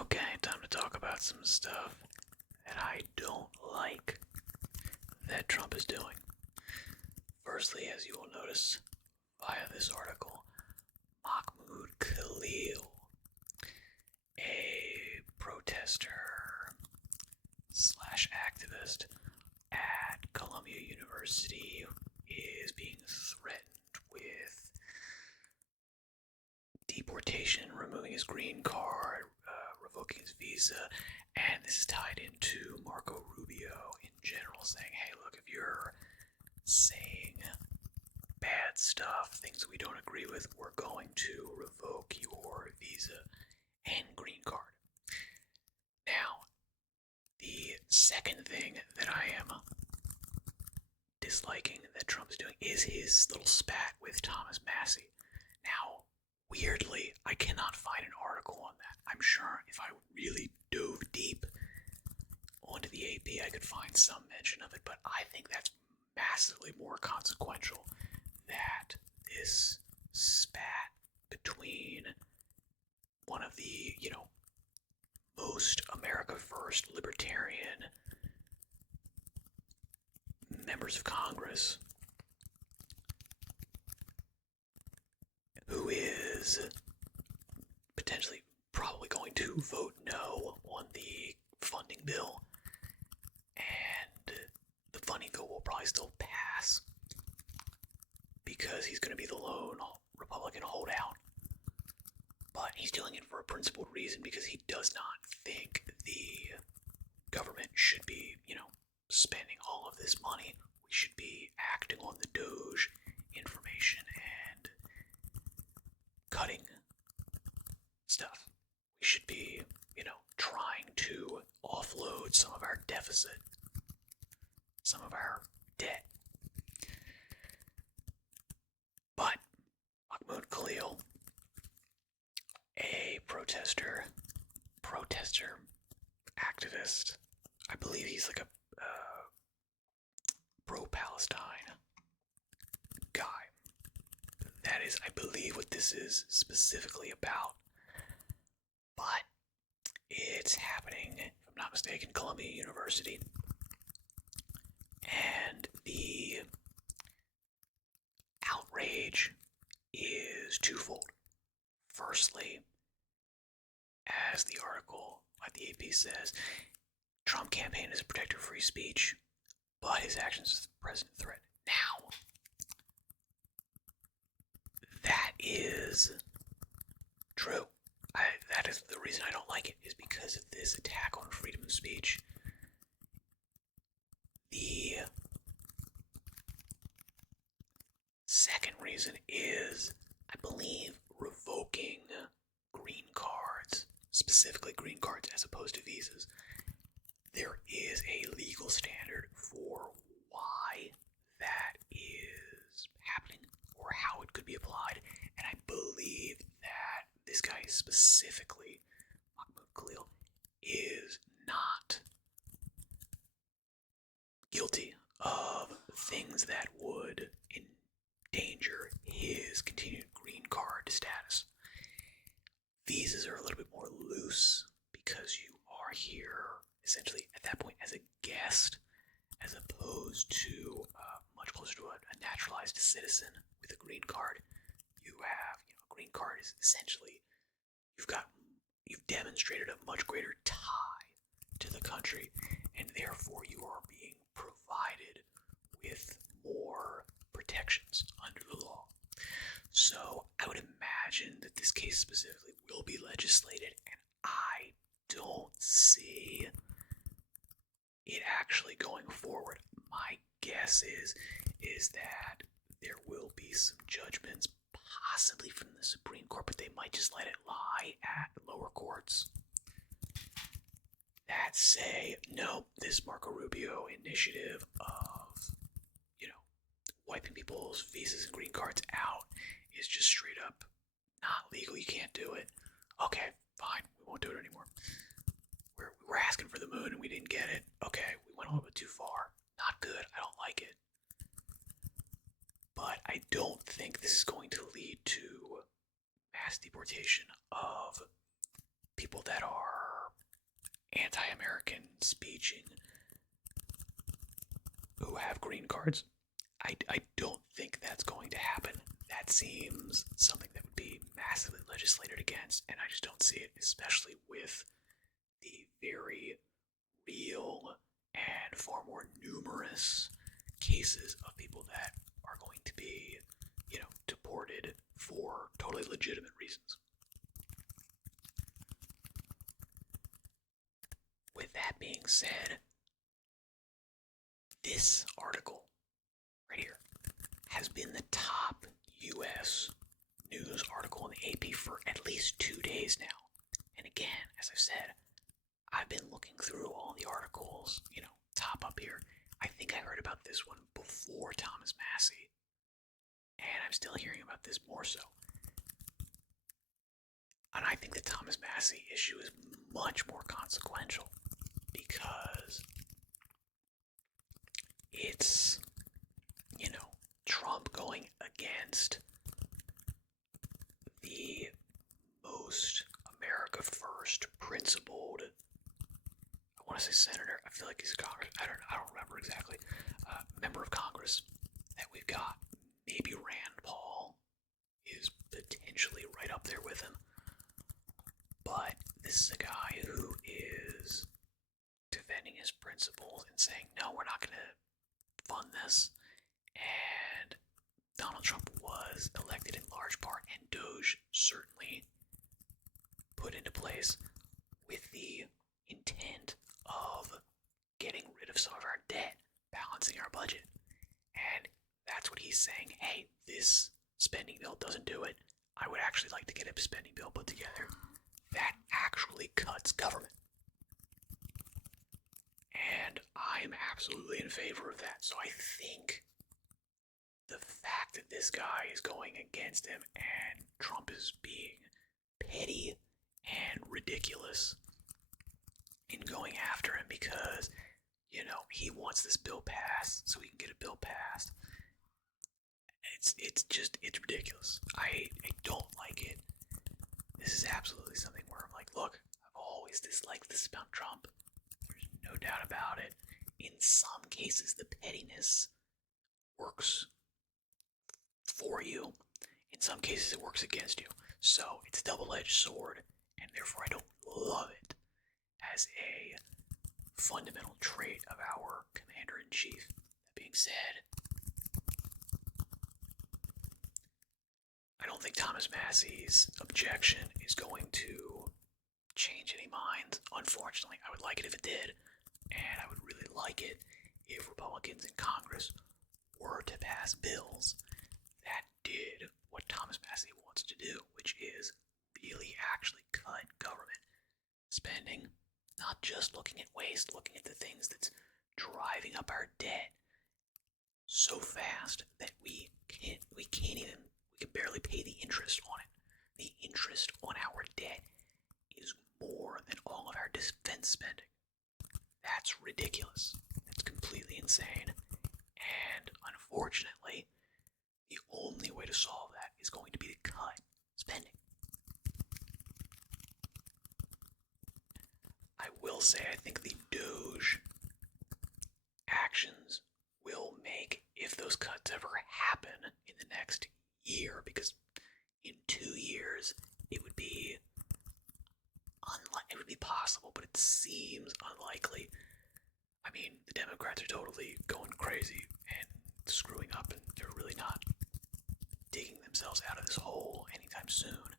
Okay, time to talk about some stuff that I don't like that Trump is doing. Firstly, as you will notice via this article, Mahmoud Khalil, a protester slash activist at Columbia University, is being threatened with deportation, removing his green card, revoking his visa, and this is tied into Marco Rubio in general saying, hey, look, if you're saying bad stuff, things we don't agree with, we're going to revoke your visa and green card. Now, the second thing that I am disliking that Trump's doing is his little spat with Thomas Massie. Now, weirdly, I cannot find an article on that. I'm sure if I really dove deep onto the AP, I could find some mention of it, but I think that's massively more consequential that this spat between one of the, most America First libertarian members of Congress, who is potentially probably going to vote no on the funding bill, and the funding bill will probably still pass because he's going to be the lone Republican holdout. But he's doing it for a principled reason because he does not think the government should be, spending all of this money. We should be acting on the Doge information and cutting stuff. We should be, trying to offload some of our deficit, some of our debt. But Mahmoud Khalil, a protester, activist, I believe he's like a pro-Palestine guy. That is, I believe, what this is specifically about. But it's happening, if I'm not mistaken, Columbia University. And the outrage is twofold. Firstly, as the article at the AP says, Trump campaign is a protector of free speech, but his actions is the present threat. Now, that is true. That is the reason I don't like it, is because of this attack on freedom of speech. The second reason is, I believe, revoking green cards, specifically green cards as opposed to visas. There is a legal standard for why that is happening or how it could be applied, and I believe that this guy specifically, Mahmoud Khalil, is not guilty of things that would endanger his continued green card status. Visas are a little bit more loose because you are here essentially at that point as a guest, as opposed to much closer to a naturalized citizen with a green card. You have, a green card is essentially you've demonstrated a much greater tie to the country, and therefore you are being provided with more protections under the law. So I would imagine that this case specifically will be legislated, and I don't see it actually going forward. My guess is that there will be some judgments, possibly from the Supreme Court, but they might just let it lie at lower courts that say, no, this Marco Rubio initiative of, wiping people's visas and green cards out is just straight up not legal. You can't do it. Okay, fine, we won't do it anymore. We're asking for the moon and we didn't get it. Okay, we went a little bit too far. Not good. I don't like it. But I don't think this is going to lead to mass deportation of people that are anti-American speeching who have green cards. I don't think that's going to happen. That seems something that would be massively legislated against, and I just don't see it, especially with the very real and far more numerous cases of people that are going to be, deported for totally legitimate reasons. With that being said, this article right here has been the top US news article in the AP for at least 2 days now. And again, as I've said, I've been looking through all the articles, top up here. I think I heard about this one before Thomas Massie, and I'm still hearing about this more so. And I think the Thomas Massie issue is much more consequential because it's, Trump going against the most America First principled, I want to say senator, I feel like he's Congress, I don't remember exactly, member of Congress that we've got. Maybe Rand Paul is potentially right up there with him. But this is a guy who is defending his principles and saying, no, we're not going to fund this. And Donald Trump was elected in large part, and Doge certainly put into place with the intent of getting rid of some of our debt, balancing our budget. And that's what he's saying. Hey, this spending bill doesn't do it. I would actually like to get a spending bill put together that actually cuts government. And I'm absolutely in favor of that. So I think the fact that this guy is going against him and Trump is being petty and ridiculous in going after him because, he wants this bill passed so he can get a bill passed. It's ridiculous. I don't like it. This is absolutely something where I'm like, look, I've always disliked this about Trump. There's no doubt about it. In some cases, the pettiness works for you. In some cases, it works against you. So it's a double-edged sword, and therefore I don't love it as a fundamental trait of our commander-in-chief. That being said, I don't think Thomas Massie's objection is going to change any minds. Unfortunately, I would like it if it did, and I would really like it if Republicans in Congress were to pass bills that did what Thomas Massie wants to do, which is really actually cut government spending, not just looking at waste, looking at the things that's driving up our debt so fast that we can barely pay the interest on it. The interest on our debt is more than all of our defense spending. That's ridiculous. That's completely insane. And unfortunately, the only way to solve that is going to be to cut spending. I will say I think the Doge actions will make, if those cuts ever happen in the next year, because in 2 years it would be possible, but it seems unlikely. I mean, the Democrats are totally going crazy and screwing up, and they're really not digging themselves out of this hole anytime soon.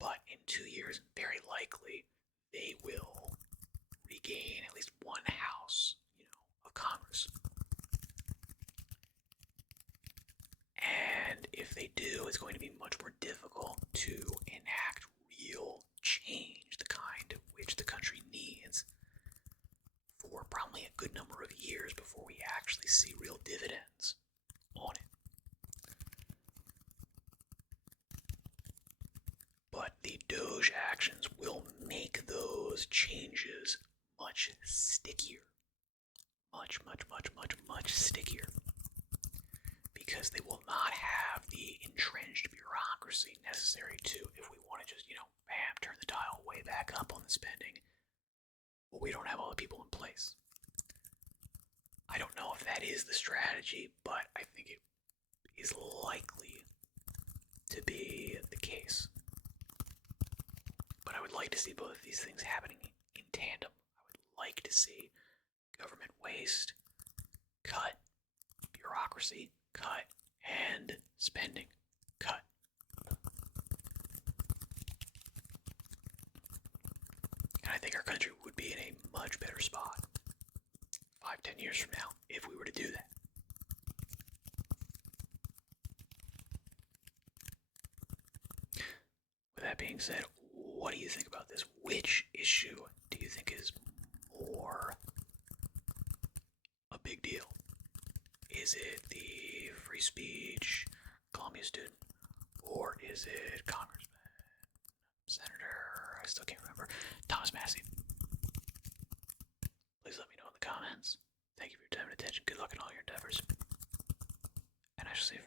But in 2 years, very likely, they will regain at least one house, of Congress. And if they do, it's going to be much more difficult to enact real change, the kind of which the country needs, for probably a good number of years before we actually see real dividends on it. But the Doge actions will make those changes much stickier. Much stickier. Because they will not have the entrenched bureaucracy necessary to, if we want to just, bam, turn the dial way back up on the spending, we'll that is the strategy, but I think it is likely to be the case. But I would like to see both of these things happening in tandem. I would like to see government waste cut, bureaucracy cut, and spending cut. And I think our country would be in a much better spot 5-10 years from now if we were to do that. With that being said, what do you think about this? Which issue do you think is more a big deal? Is it the free speech Columbia student? Or is it Congressman, Senator, I still can't remember, Thomas Massie? Please let me know in the comments. Thank you for your time and attention. Good luck in all your endeavors. And I shall see you